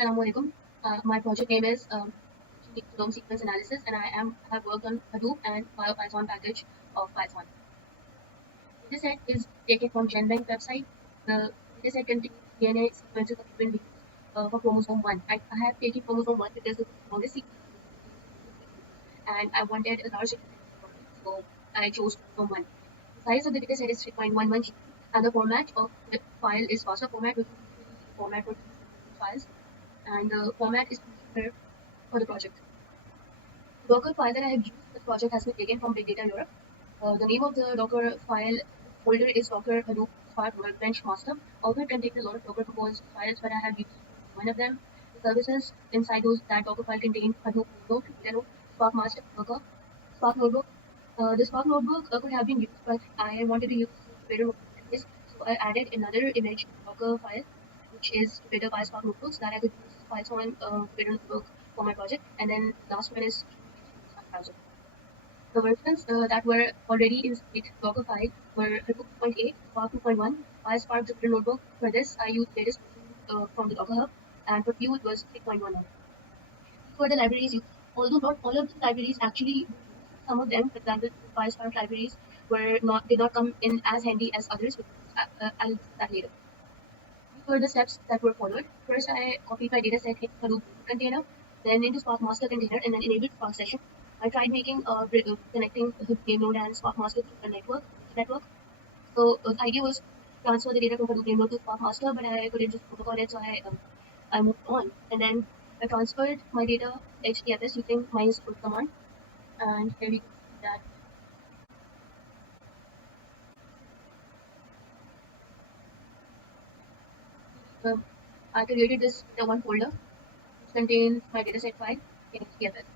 Assalamualaikum. My project name is genome sequence analysis, and I have worked on Hadoop and BioPython package of Python. The dataset is taken from GenBank website. The dataset contains DNA sequences of human beings for chromosome 1. I have taken chromosome 1 because it's the smallest sequence, and I wanted a large dataset, so I chose chromosome 1. The size of the dataset is 3.11 GB, and the format of the file is FASTA format, which is usually the format for files. And the format is prepared for the project. The Docker file that I have used for the project has been taken from Big Data Europe. The name of the Docker file folder is Docker Hadoop Spark Workbench Master. Although it contains a lot of Docker proposed files, but I have used one of them. The services inside that Docker file contain Hadoop Notebook, Spark Master, Docker, Spark Notebook. The Spark Notebook could have been used, but I wanted to use better notebooks, so I added another image Docker file, which is better by Spark Notebooks, that I could use Python better notebook for my project. And then last one is project. The versions that were already in the Docker file were 2.8, Spark 2.1, PySpark Jupyter Notebook. For this, I used latest from the Docker Hub, and for Vue it was 3.1. These were the libraries used. Although not all of the libraries actually, some of them, for example, PySpark libraries did not come in as handy as others. I'll discuss that later. These were the steps that were followed. First, I copied my dataset into Hadoop container, then into Spark Master container, and then enabled Spark session. I tried connecting the game node and Spark Master through the network. So the idea was to transfer the data from Hadoop game node to Spark Master, but I couldn't just protocol it, so I moved on. And then I transferred my data HDFS using -put command, and here we can see that. I created this one folder which contains my dataset file in HDFS.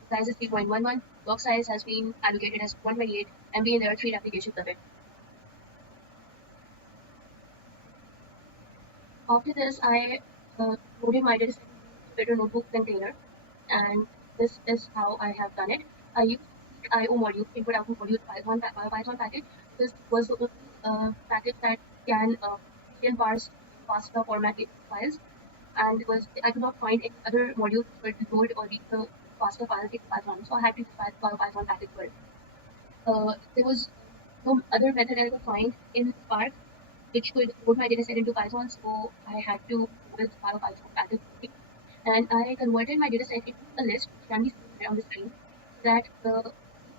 The size is 3.11. Block size has been allocated as 128 MB, and there are 3 applications of it. After this, I loaded my dataset into better notebook container, and this is how I have done it. I used IO module, input-output module, Python package. This was the only package that can parse FASTA format files, and I could not find any other module to load or read the FASTA files in Python, so I had to use Python package for it. There was no other method I could find in Spark which could load my dataset into Python, so I had to go with BioPython package. And I converted my dataset into a list, which can be seen on the screen, so that the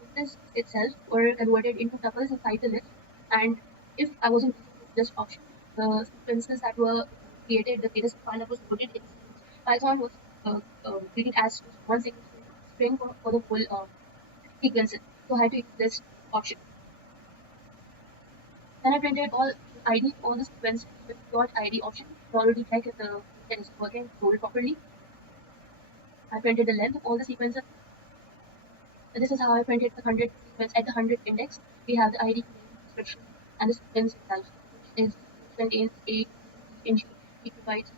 sequences itself were converted into tuples inside the list. And if I wasn't using this option, the sequences that were created, the dataset file that was loaded in Python was treated as one string for the full sequences. So I had to use this option. Then I printed all the sequences with .id option to already check if the set is working, loaded properly. I printed the length of all the sequences. So this is how I printed the 100 sequence at the 100 index. We have the ID, description, and the sequence itself, which contains a inch. It provides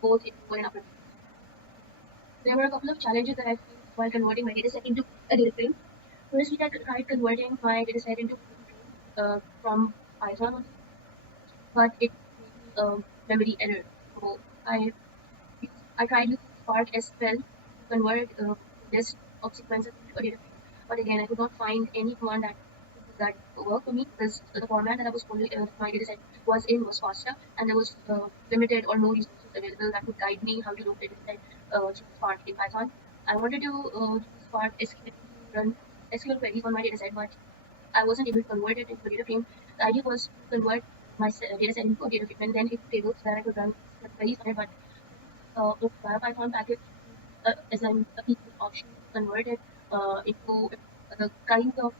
both input and upper. There were a couple of challenges that I faced while converting my dataset into a data frame. Firstly, I tried converting my dataset into from Python, but it memory error. So I tried using Spark SQL to convert list of sequences into a data frame, but again I could not find any command that worked for me because the format that I was following my dataset was FASTA, and there was limited or no resources available that could guide me how to load dataset through Spark in Python. I wanted to use Spark SQL to run SQL queries on my dataset, but I wasn't able to convert it into a data frame. The idea was to convert my dataset into a data frame and then into tables that I could run queries on it. But with BioPython package as an option to convert it into a kind of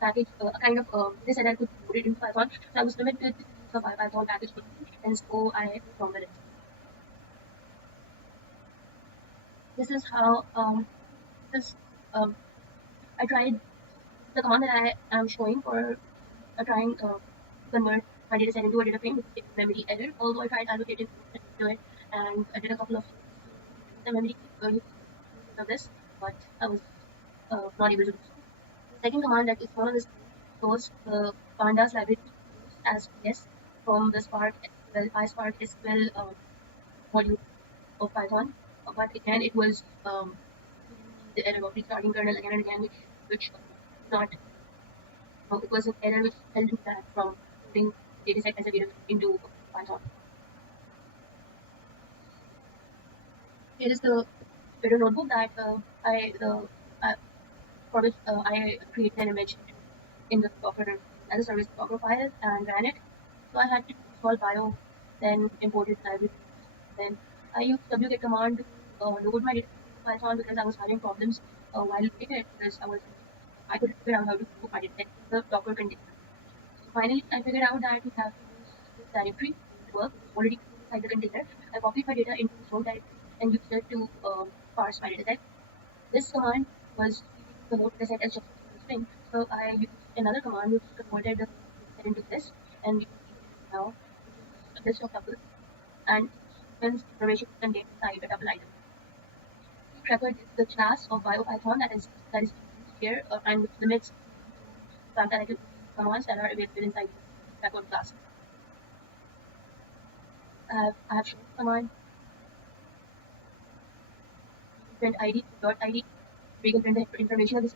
package, a kind of dataset I could load it into Python. So I was limited to use the BioPython package, and so I found it. This is how I tried the command that I am showing for trying to convert my dataset into a data frame with memory error. Although I tried allocating to it and I did a couple of the memory of this, but I was not able to do so. The second command that is one of the source the pandas library used as PS from the Spark SQL, PySpark SQL module. of Python, but again it was the error of restarting kernel again and again, which not it was an error which held me back from putting dataset as a data into Python. Here is the Twitter notebook that for which I created an image in the Docker as a service Docker file and ran it. So I had to install bio, then imported library, then I used wget command to load my data into Python because I was having problems while doing it because I couldn't figure out how to do my data in the Docker container. So finally, I figured out that we have to use this directory to work. It's already inside the container. I copied my data into this whole directory and used it to parse my data set. This command was treating the whole data set as just a single string. So I used another command which converted the data into this, and you can see it now, which is a list of tuples, and each sequence information is contained inside a tuple item. Keep record is the class of BioPython that is used here, and which limits the fact that I can use commands that are available inside the record class. I have shown the command print id dot id. We can print the information of this.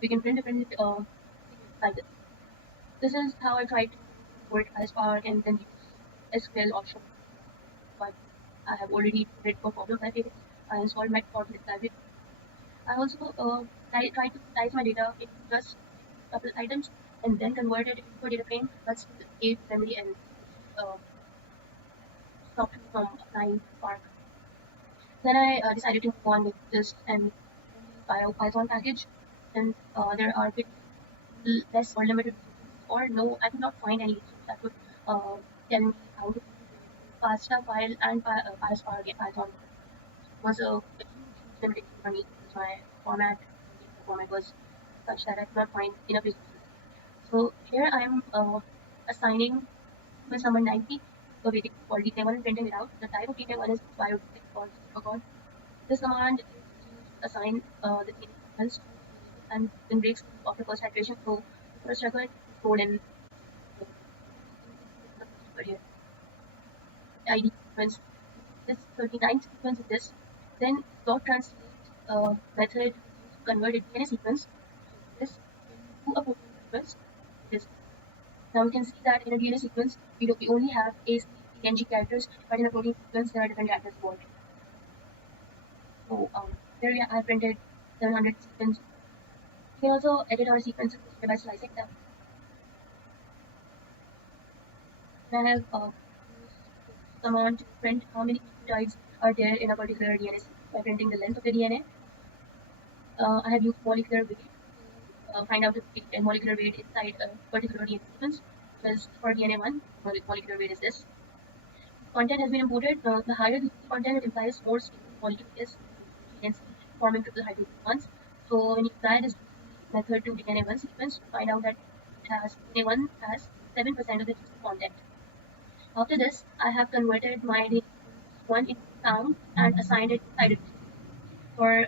We can print different like this. This is how I tried to import Spark and then use SQL option, but I have already read for problem that I installed my Fortnite library. I also tried to size my data into just a couple items and then converted it into a data frame, but still gave memory and stopped me from applying Spark. Then I decided to move on with this and BioPython package, and there are less or limited resources, or no, I could not find any resource that could tell me how to pasta file and PySpark in Python was a huge limitation for me because my format was such that I could not find enough resources. So here I am assigning sequence number 90 the variable for DK1 and printing it out. The type of DK1 is biodata or record. This command is used to assign the DNA sequence and then breaks of the first iteration. So the first record is stored in the here. ID sequence. This 39 sequence is this. Then dot translate method is used to convert a DNA sequence this into a protein sequence. This. Now we can see that in a DNA sequence we only have A, C, T, and G characters, but in a protein sequence there are different characters involved. So here I printed 700 sequence. We can also edit our sequences by slicing them. And I have used command to print how many nucleotides are there in a particular DNA sequence by printing the length of the DNA. I have used molecular weight to find out the molecular weight inside a particular DNA sequence, because for DNA1, molecular weight is this. Content has been imported. The higher the content, it implies more stable molecule is GNC forming triple hydrogen bonds. So when you apply this method to DNA1 sequence, you find out that DNA1 has 7% of the GC content. After this, I have converted my DNA1 into count and assigned it inside it. For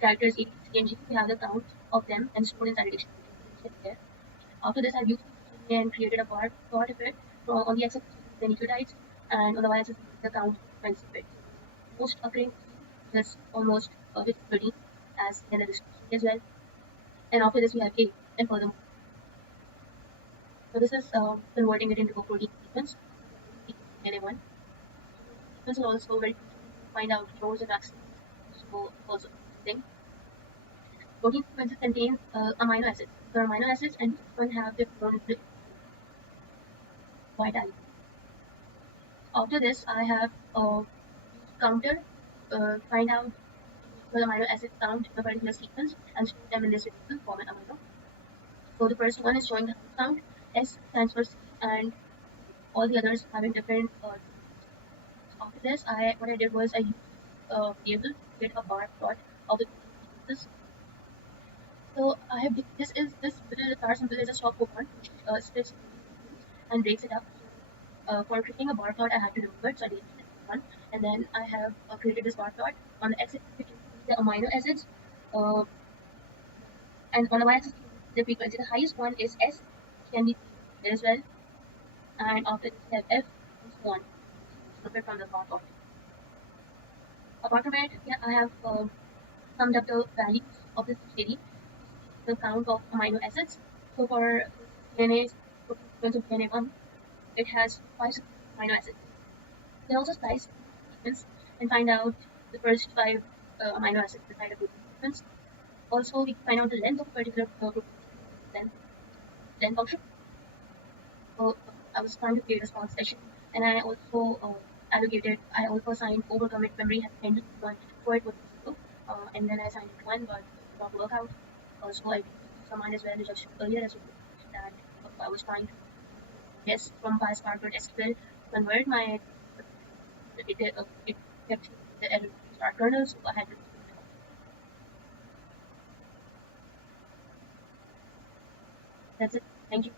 characters A, C, and G, we have the count of them and stored inside a dictionary. After this, I've used and created a bar plot effect on the x-axis the nucleotides, and on the y-axis the count sequence effect. Most occurring is almost with 13 as in the description as well. And after this, we have A and furthermore. So this is converting it into a protein sequence. DNA1. Sequence is also very crucial to find out roles and axes. So also thing. Protein sequences contain amino acids. The amino acids and each one have their own vitality. After this, I have used counter find out the amino acid count in a particular sequence and store them in this variable format amino. So the first one is showing the count. S stands for C, and all the others having different. After this, what I did was I used variable to get a bar plot of the sequences. So I have this star symbol is a stop code which splits and breaks it up. For creating a bar plot, I had to remember it, so I did one, and then I have created this bar plot. On the x-axis, you can see the amino acids, and on the y-axis, the frequency. The highest one is S, which can be there as well, and after this, we have F, and so on. it from the start of it. Apart from it, yeah, I have summed up the values of this dictionary. This is the count of amino acids. So for DNA, for sequence of DNA1, it has 5 amino acids. You can also slice the sequence and find out the first 5 amino acids inside a protein sequence. Also, we can find out the length of a particular protein sequence, length function. So I was trying to create a small session, and I also I also assigned overcommit memory has ended one for it was zero, and then I assigned it one, but it did not work out. So I used command as well, just earlier as well, that I was trying to guess from PySpark.sql to convert my it kept the error restart kernel, so I had to do it. That's it. Thank you.